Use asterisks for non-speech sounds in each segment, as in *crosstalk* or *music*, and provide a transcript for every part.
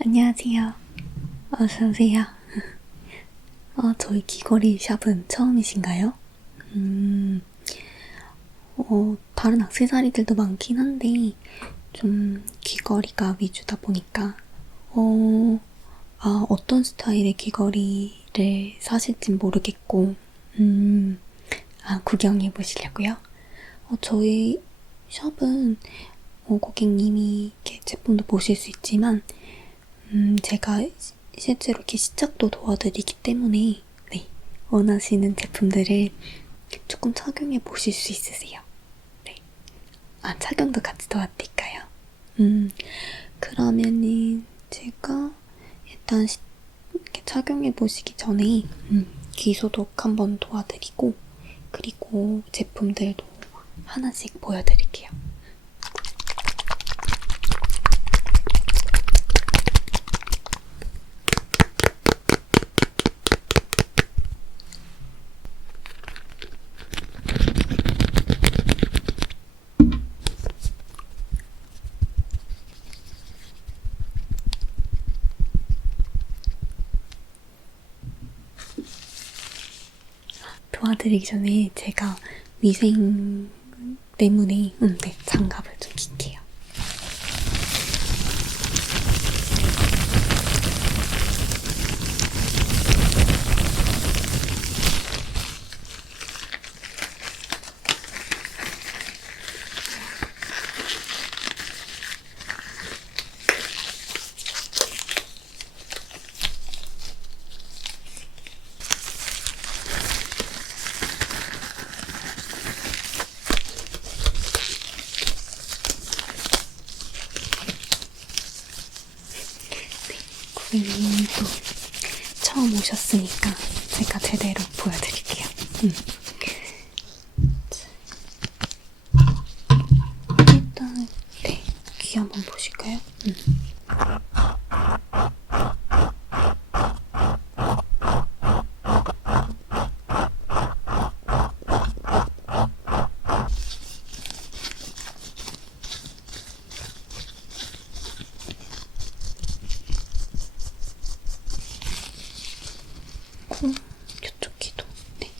안녕하세요. 어서오세요. *laughs* 어, 저희 귀걸이 샵은 처음이신가요? 음, 어, 다른 악세사리들도 많긴 한데, 좀 귀걸이가 위주다 보니까, 어, 아, 어떤 스타일의 귀걸이를 사실진 모르겠고, 음, 아, 구경해 보시려고요? 어, 저희 샵은 어, 고객님이 제품도 보실 수 있지만, 음, 제가 시- 실제로 이렇게 시착도 도와드리기 때문에, 네, 원하시는 제품들을 조금 착용해 보실 수 있으세요. 네. 아, 착용도 같이 도와드릴까요? 음, 그러면은 제가 일단 시- 이렇게 착용해 보시기 전에, 음, 귀 소독 한번 도와드리고, 그리고 제품들도 하나씩 보여드릴게요. 도와드리기 전에 제가 위생 때문에 음, 네, 장갑을 좀 낄게요. 고객님도 처음 오셨으니까 제가 제대로 보여드릴게요. 음. 일단 네, 귀 한번 보실까요? 음. 코, 이쪽 귀도. 네.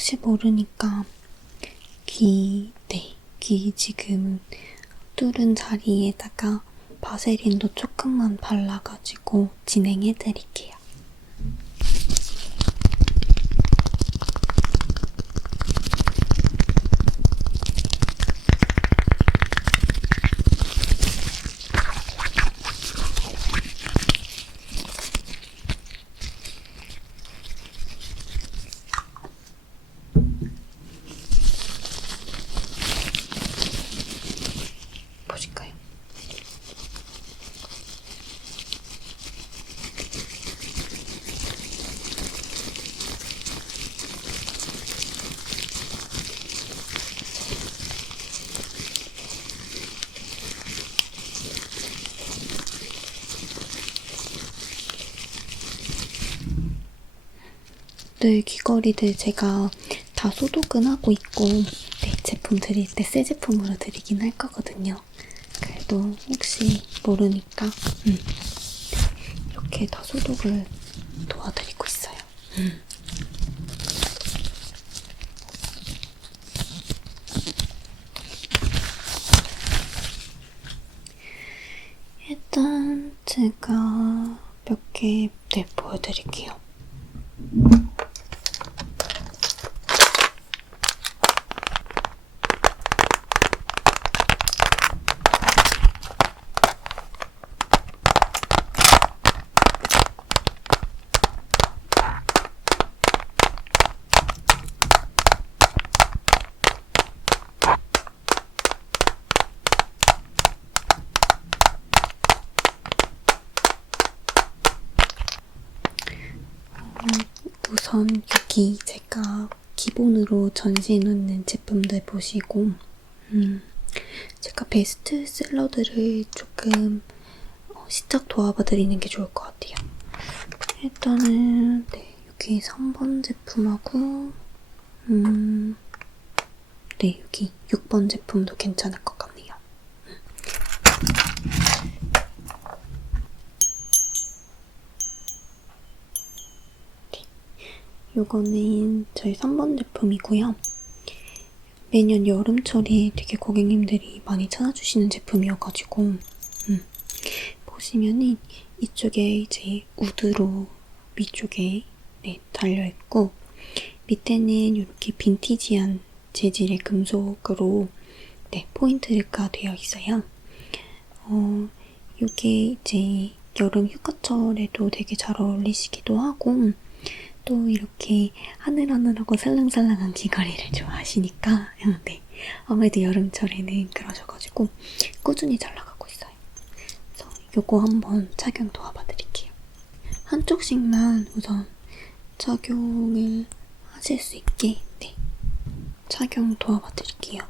혹시 모르니까 귀, 네, 귀 지금 뚫은 자리에다가 바세린도 조금만 발라가지고 진행해 드릴게요. 보실까요? 네, 귀걸이들 제가 다 소독은 하고 있고, 네, 제품 드릴 때새 제품으로 드리긴 할 거거든요. 그래도 혹시 모르니까, 음, 네, 이렇게 다 소독을 도와드리고 있어요. 음. 일단 제가 몇개 네, 보여드릴게요. 우선 여기 제가 기본으로 전시해놓는 제품들 보시고 음, 제가 베스트 셀러들을 조금 어, 시작 도와봐 드리는 게 좋을 것 같아요. 일단은 네, 여기 3번 제품하고 음, 네 여기 6번 제품도 괜찮을 것 같네요. 네, 요거는 저희 3번 제품이고요. 매년 여름철에 되게 고객님들이 많이 찾아주시는 제품이어가지고 음, 보시면은 이쪽에 이제 우드로 위쪽에 네, 달려있고 밑에는 이렇게 빈티지한 재질의 금속으로 네, 포인트가 되어 있어요. 어, 이게 이제 여름 휴가철에도 되게 잘 어울리시기도 하고 또 이렇게 하늘하늘하고 살랑살랑한 귀걸이를 좋아하시니까 네, 아무래도 여름철에는 그러셔가지고 꾸준히 잘 나가고 있어요. 그래서 요거 한번 착용 도와봐 드릴게요. 한쪽씩만 우선 착용을 하실 수 있게 네, 착용 도와봐 드릴게요.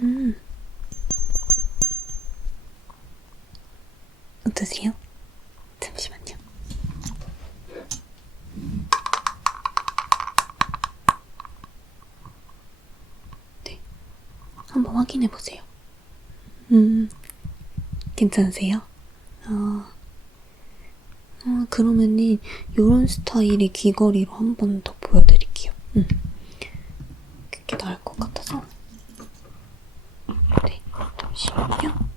음. 어떠세요? 잠시만요. 네. 한번 확인해 보세요. 음, 괜찮으세요? 어, 어 그러면은 요런 스타일의 귀걸이로 한 번 더 보여드릴게요. 음. 그게 나을 것 같아서. 네, 잠시만요.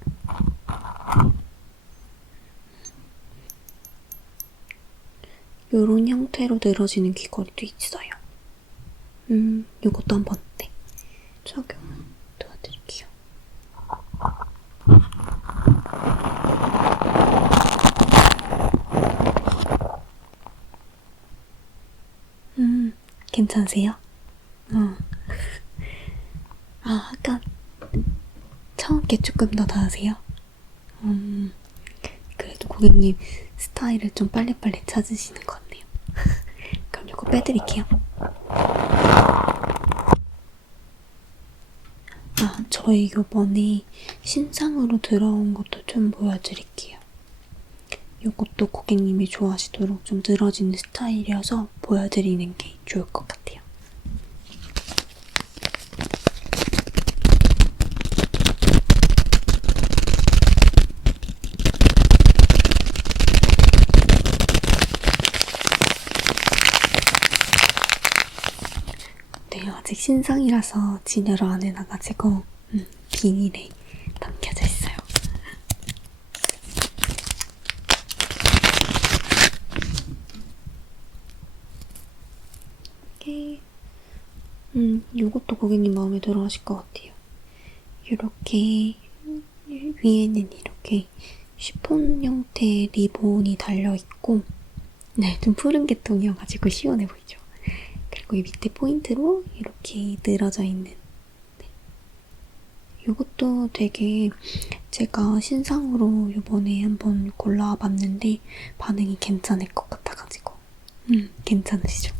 요런 형태로 늘어지는 귀걸이도 있어요. 음, 요것도 한번 네, 착용 드릴게요. 음, 괜찮으세요? 어. 아, 아까 처음 게 조금 더 나으세요? 음, 그래도 고객님 스타일을 좀 빨리빨리 찾으시는 것 같네요. *laughs* 그럼 이거 빼드릴게요. 아, 저희 요번에 신상으로 들어온 것도 좀 보여드릴게요. 이것도 고객님이 좋아하시도록 좀 늘어지는 스타일이어서 보여드리는 게 좋을 것 같아요. 네, 아직 신상이라서 진열을 안 해놔가지고 음, 비닐에 담겨져 있어요. 이게 음, 이것도 고객님 마음에 들어 하실 것 같아요. 이렇게 위에는 이렇게 쉬폰 형태의 리본이 달려있고 네, 좀 푸른 계통이어가지고 시원해 보이죠? 그리고 이 밑에 포인트로 이렇게 늘어져 있는 네. 이것도 되게 제가 신상으로 이번에 한번 골라 봤는데 반응이 괜찮을 것 같아가지고 음, 괜찮으시죠?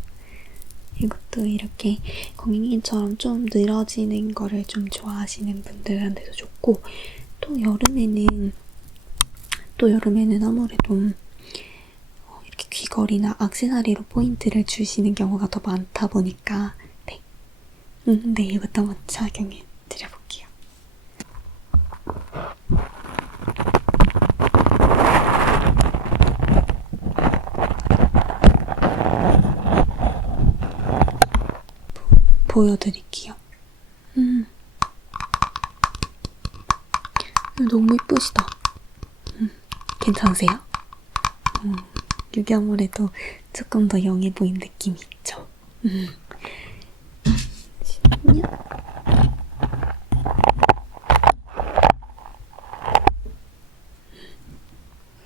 이것도 이렇게 고객님처럼 좀 늘어지는 거를 좀 좋아하시는 분들한테도 좋고 또 여름에는 또 여름에는 아무래도 어, 이렇게 귀걸이나 악세사리로 포인트를 주시는 경우가 더 많다 보니까 네, 음, 네 이것도 한번 착용해 드려볼게요. 보, 보여드릴게요. 음. 너무 예쁘시다. 음, 괜찮으세요? 음, 이게 아무래도 조금 더 영해 보인 느낌이 있죠? 음. 잠시만요.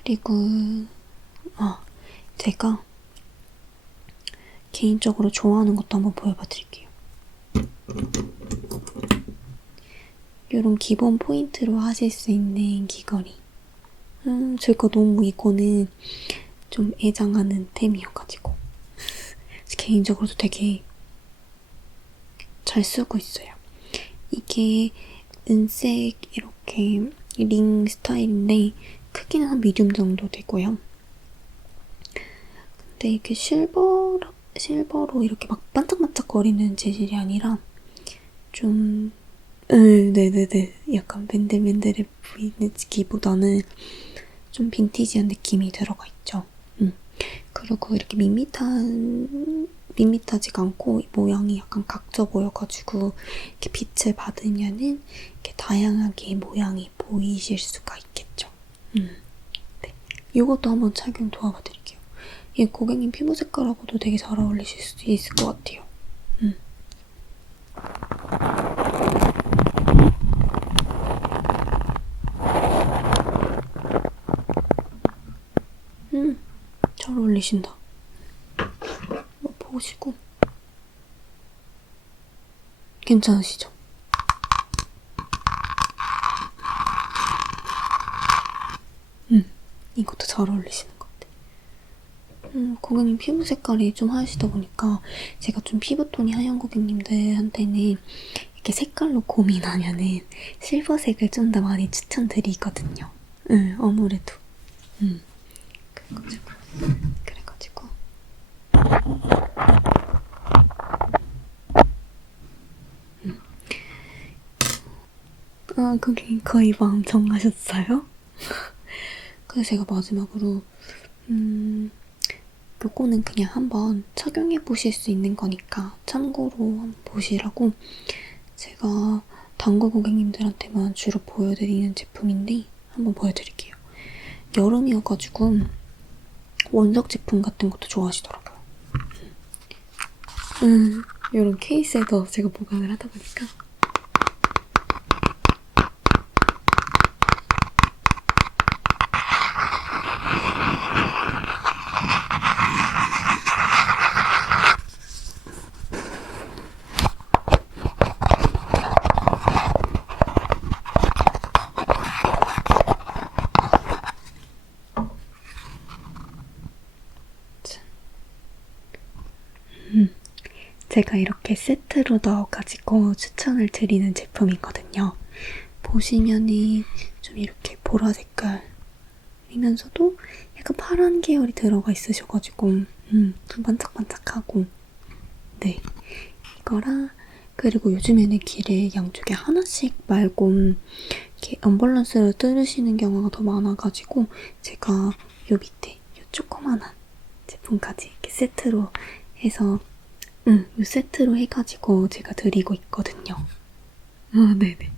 그리고, 아, 제가 개인적으로 좋아하는 것도 한번 보여봐 드릴게요. 이런 기본 포인트로 하실 수 있는 귀걸이. 음, 제가 너무 이거는 좀 애장하는 템이어가지고 *laughs* 개인적으로도 되게 잘 쓰고 있어요. 이게 은색 이렇게 링 스타일인데 크기는 한 미디움 정도 되고요. 근데 이게 실버 실버로 이렇게 막 반짝반짝 거리는 재질이 아니라 좀 음, 네네네 약간 맨들맨들해 보이는 기보다는 좀 빈티지한 느낌이 들어가 있죠. 음. 그리고 이렇게 밋밋한 밋밋하지가 않고 모양이 약간 각져 보여가지고 이렇게 빛을 받으면은 이렇게 다양하게 모양이 보이실 수가 있겠죠. 음. 네. 이것도 한번 착용 도와봐 드릴게요. 이 고객님 피부 색깔하고도 되게 잘 어울리실 수 있을 것 같아요. 음. 음, 잘 어울리신다. 뭐 보시고 괜찮으시죠? 음, 이것도 잘 어울리시는 것 같아. 음, 고객님 피부 색깔이 좀 하시다 보니까 제가 좀 피부톤이 하얀 고객님들한테는 이렇게 색깔로 고민하면은 실버색을 좀 더 많이 추천드리거든요. 음, 아무래도. 음, 그래가지고. 그래가지고. 음. 아, 고객님 거의 마음 정하셨어요? *laughs* 그래서 제가 마지막으로, 음, 요거는 그냥 한번 착용해 보실 수 있는 거니까 참고로 보시라고 제가 단골 고객님들한테만 주로 보여드리는 제품인데 한번 보여드릴게요. 여름이어가지고 원석 제품 같은 것도 좋아하시더라고요. 음, 이런 케이스에도 제가 보관을 하다 보니까 제가 이렇게 세트로 넣어가지고 추천을 드리는 제품이거든요. 보시면은 좀 이렇게 보라 색깔이면서도 약간 파란 계열이 들어가 있으셔가지고 음, 좀 반짝반짝하고 네 이거랑 그리고 요즘에는 길에 양쪽에 하나씩 말고 이렇게 언밸런스를 뚫으시는 경우가 더 많아가지고 제가 요 밑에 요 조그만한 제품까지 이렇게 세트로 해서 응, 이 세트로 해가지고 제가 드리고 있거든요. 아, 네네.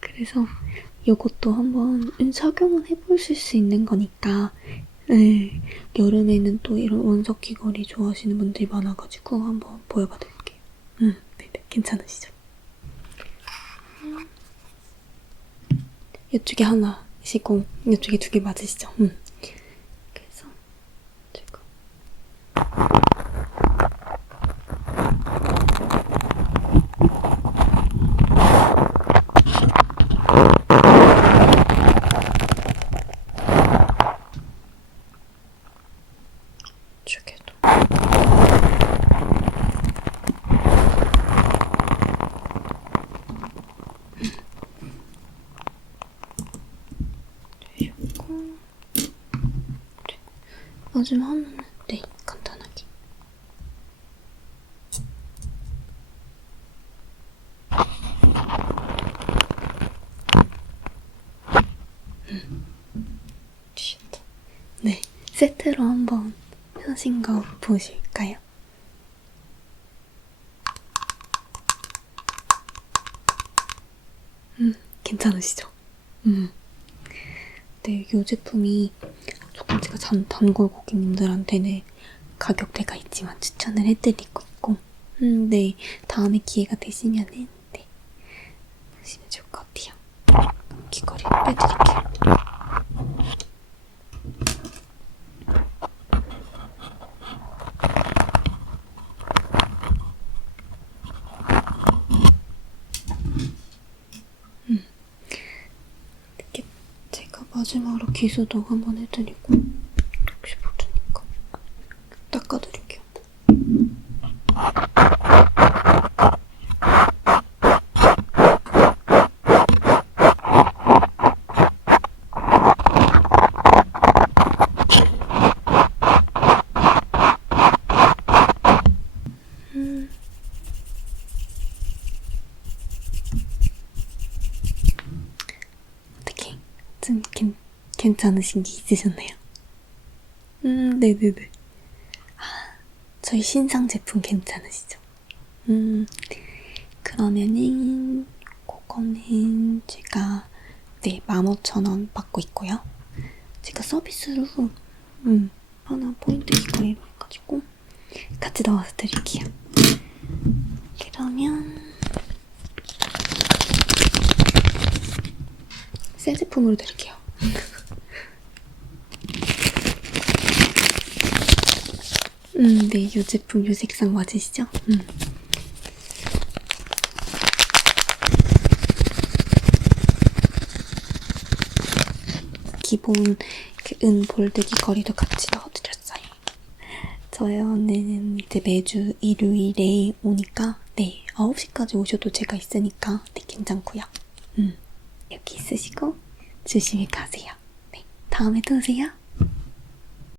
그래서 이것도 한번 착용은 해보실 수 있는 거니까 네, 여름에는 또 이런 원석 귀걸이 좋아하시는 분들이 많아가지고 한번 보여봐 드릴게요. 응, 네네. 괜찮으시죠? 음. 이쪽에 하나이시고 이쪽에 두 개 맞으시죠? 응. 그래서 제가 이쪽에도 요거 마지막 하나는 네 간단하게 쉣. 네 세트로 한번 하신 거 보실까요? 음, 괜찮으시죠? 음. 네, 이 제품이 제가 단, 단골 고객님들한테는 가격대가 있지만 추천을 해드리고 있고, 음, 네, 다음에 기회가 되시면은, 네, 보시면 좋을 것 같아요. 귀걸이 빼드릴게요. 음. 마지막으로 기수도 한번 해드리고 혹시 모르니까 닦아드릴게요. 어떻게 좀 괜, 괜찮으신 게 있으셨나요? 음, 네네네. 아, 저희 신상 제품 괜찮으시죠? 음, 그러면은 그거는 제가 네 15,000원 받고 있고요. 제가 서비스로 음, 하나 포인트 귀걸이로 해가지고 같이 넣어서 드릴게요. 그러면 새 제품으로 드릴게요. 음, 네, 이 제품, 이 색상 맞으시죠? 음. 기본 그은 볼드기 거리도 같이 넣어드렸어요. 저희는 이제 매주 일요일에 오니까 네 9시까지 오셔도 제가 있으니까 네 괜찮고요. 음 여기 있으시고 조심히 가세요. 네 다음에 또 오세요.